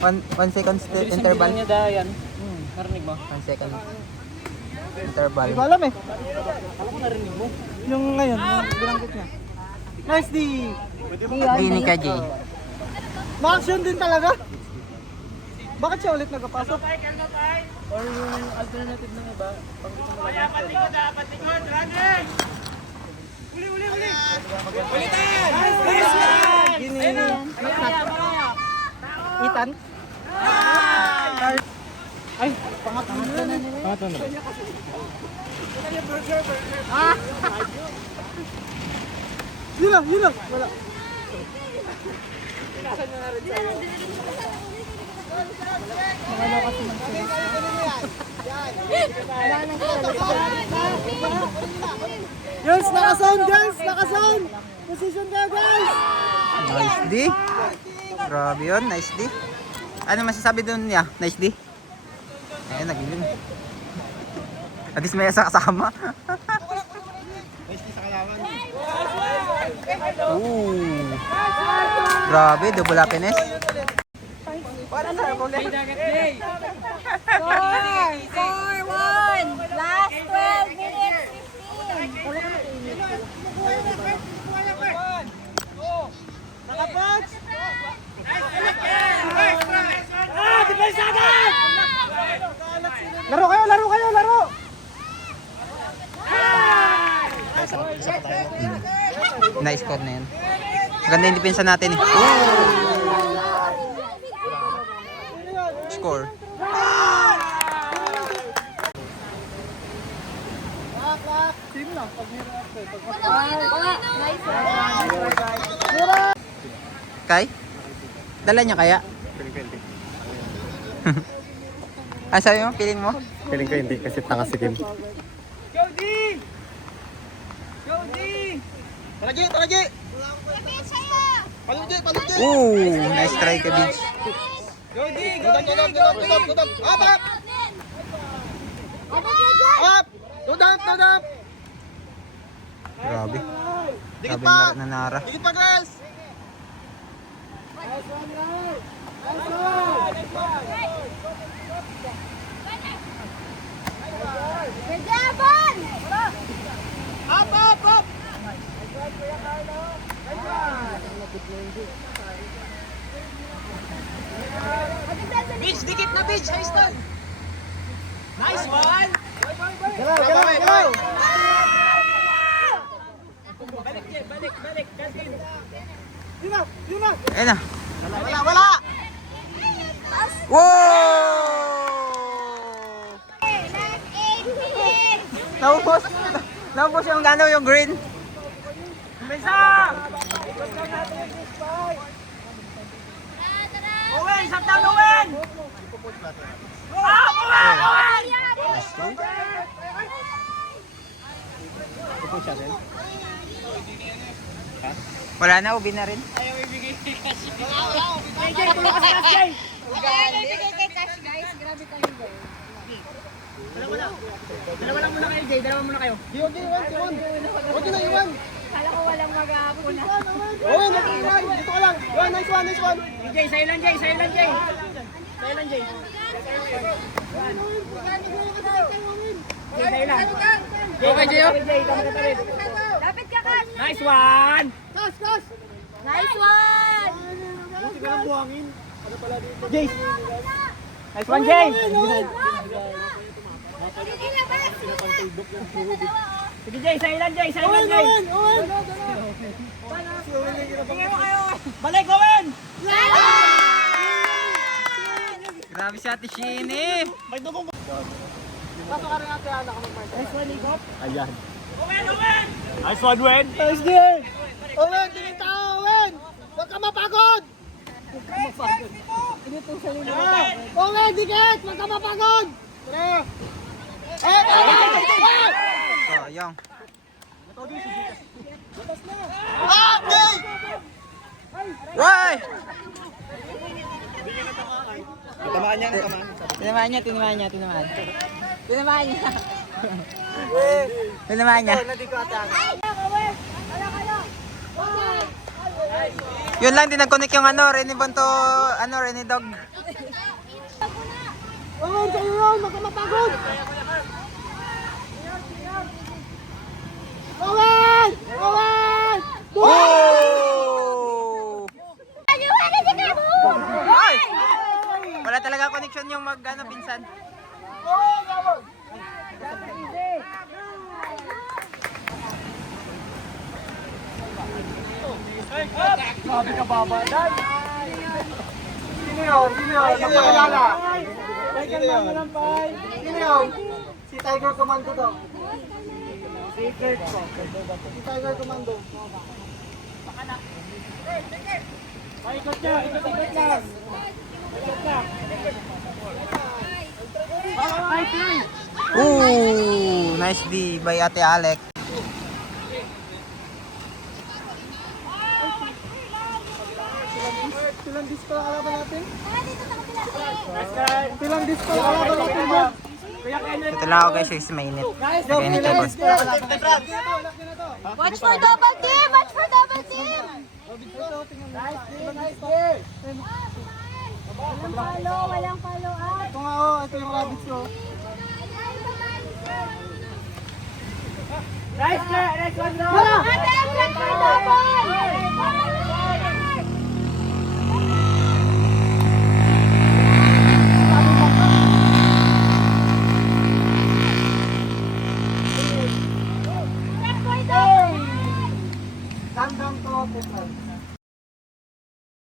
1 second interval. Niya dayan. Narinig mo? 1 second interval. Hindi ko alam eh. Ako narinig mo. Yung ngayon, yung binanggit niya. Nice D! Dini ka, Jay. Ma-action din talaga? Bakit siya ulit nagpapasok? Or yung alternative ng iba, pag gusto mo lang. Patikod! Running! Uli! Ulitan! Gini! Ethan? Ay! Pangatlo na nila. Pangatlo na. Yun lang! Wala. Girls, naka-sound! Position kayo, guys! Nice D. Grabe yun, nice D. Ano masasabi doon niya? Nice D? Ayun, nagiling. At least may isa kasama. Nice D sa kalaman. Ooh. Grabe, double happiness. Para sa Score! 4-1! Last 12 minutes 15! Nakapunch! Depensa agad! Laro kayo! Na-score na yan. Maganda yung depensa natin eh. Score. Team lang, pag meron Kay? Dala niya kaya? Ah, sabi mo? Feeling mo? Feeling ko hindi kasi tanga si Kim. Go D! Palagi! Palagi! Ooh, nice try ka, Beach. Go D! Up! Good up! Grabe. Dikit Grabe pa! yung nanara. Dikit pa, girls! Medyaban! Up! Beach, dikit na beach! High stone! Nice one! Galaw! Balik! Yun na! Ayun na. Wala! Wow! Last 8 minutes! Naubos yung gano'n yung green. Mesa! Owen! Shut down, Owen! Owen! Wala na, ubi na rin. Jay, tulong ka sa last, Jay! Bigay kay Cash, guys. Grabe kayo, guys. Dalawa lang muna kayo, Jay. Dalawa muna kayo. Iwan. Huwag na, iwan. Kala ko walang mag-aapon na. Owen, iwan. Dito ka lang. Iwan, nice one. Jay, sa'yo lang, Jay. Sa'yo lang, Jay. Jay, sa'yo lang. Okay, Jay, oh. Jay, tama ka rin. Lapit ka, Cash. Nice one! Cash! Nice one! Buti ka lang buhangin. Ano pala dito? Jay! Nice one, Jay! Sige, labas. Sige, Jay, sa'yo lang, Jay. Owen! Balik, Owen! Grabe si Ate Shini. May dugong. Pasok ka rin natin, anak ko mag-mark. Nice one, Igop. Ayan. Owen! Nice one, Wen. Nice day! Owen, tingin ka, Owen! Huwag ka mapagod! Owen, dikit! Huwag ka mapagod! Tara! Sayang. Okay! Why? Tamaan niya. Tinamaan niya. Tinamaan niya. Nandito ata. Ay! Wala kayo! One! Yun lang, din nag-connect yung ano, Rene Bonto, ano, Rene Dog. Owen, sa'yo yun! Huwag ka mapagod! Owen! Owen! Oh! Ayuhan si Kamo! Ay! Wala talaga connection yung mag, ano, pinsan. Owen, Owen! Sabi ka baba, Dan! Sino yun? Sino yun? Napakilala! Sino yun? Sino yun? Si Tiger Commando daw. Secret ko. Si Tiger Commando. Ikot niya! Ikot lang! Ikot lang! Ooh, nice D by Ate Alec. Silang disco ang kalaban natin? Silang disco ang kalaban natin ba? Ito lang ako guys, is mainit. Mainit yung boss. Watch for double team! Watch for double team! Walang follow up. Ito nga oh, ito yung rabbits ko. Nice one,